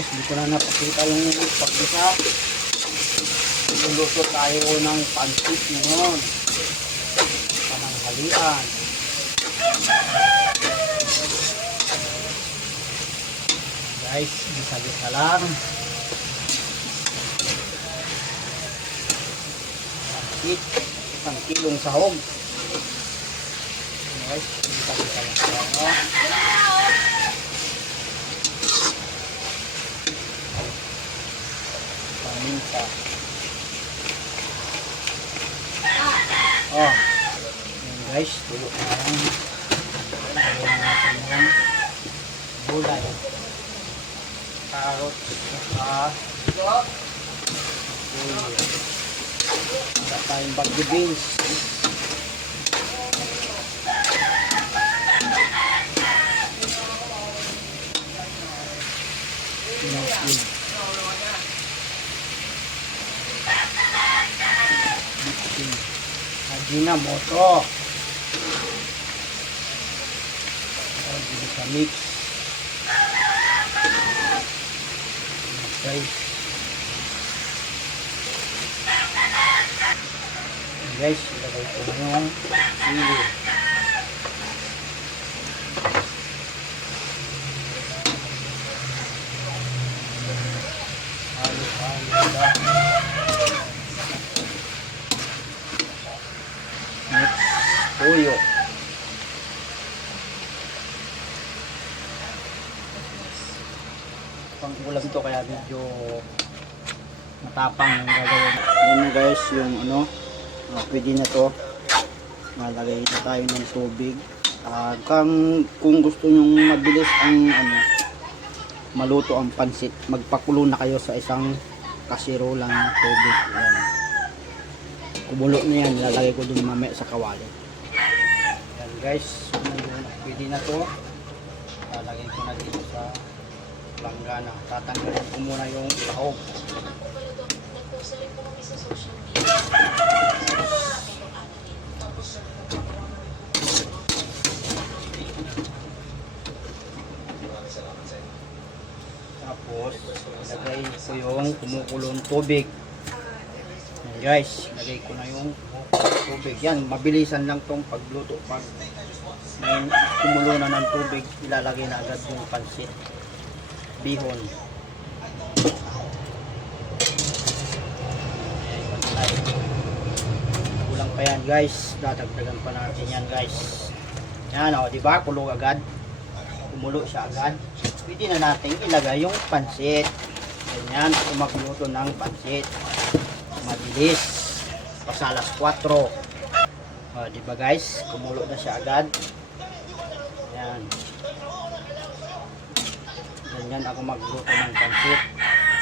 guys, hindi ko na napakita yung pag-isa. Luluto tayo ng pancit ngayon. Pananghalian. Guys, bisa-bisa lang. Pancit, 1 kilong sahog. Guys, bisa-bisa lang tayo. Paminta. Oh, yan guys, tulo na lang. Gawin natin yung gulay. Carrots, saka ulo. Wala tayong bagyo beans. Ajinomoto. Hindi sa mix. Okay. Guys, ilagay ko yung sili. Halo-halo lang. Mix toyo. Pang ulam to kaya medyo matapang yung gagawin. Yan na guys yung ano, pwede na to. Malagay na tayo ng tubig. Kung gusto nyong mabilis ang ano, maluto ang pansit, magpakulo na kayo sa isang kasirolang tubig. Yan. Kumulo na yan, lalagay ko dun mamaya sa kawali. Yan guys, pwede na to. Lalagay ko na dito sa langgana. Tatanggalin ko muna yung sahog. Tapos, lagay ko yung kumukulong tubig. Yan guys, lagay ko na yung tubig. Yan, mabilisan lang tong pagluto. Pag may kumulo na ng tubig, ilalagay na agad yung pansit. Bihon. Kulang pa yan guys, dadagdagan pa natin yan guys. Yan o, diba? Kulo agad. Kumulo siya agad. Pwede na natin ilagay yung pansit. Ganyan, ako magluto ng pansit. Mabilis. Pasalas 4. O, diba guys? Kumulo na siya agad. Yan. Ganyan ako magluto ng pansit.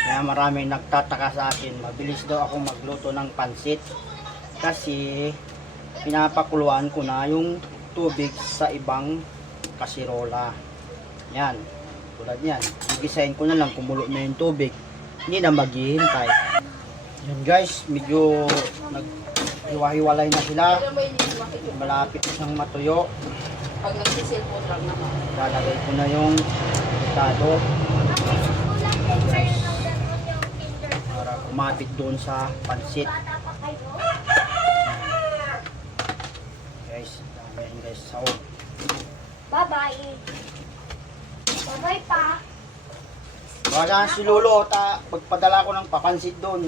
Kaya maraming nagtataka sa akin, mabilis daw ako magluto ng pansit kasi pinapakuluan ko na yung tubig sa ibang kasirola. Yan, tulad yan, gigisahin ko na lang, kumulo na yung tubig, hindi na maghihintay. Yan guys, medyo naghiwa-hiwalay na sila, malapit na siyang matuyo. Pag nagsisilpot lang naman, Lalagay ko na yung avocado para kumapit doon sa pansit. Guys, dami yan guys. Sahog. Bye-bye. Bye-bye pa. Baka si Lolo, pagpadala ko ng papansit doon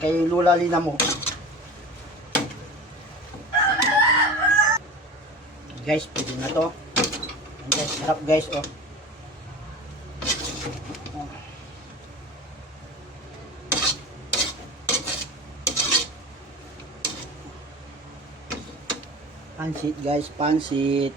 kay Lula Lina mo. Guys, pwede na to. Guys, sarap guys, oh. Pansit guys, pansit.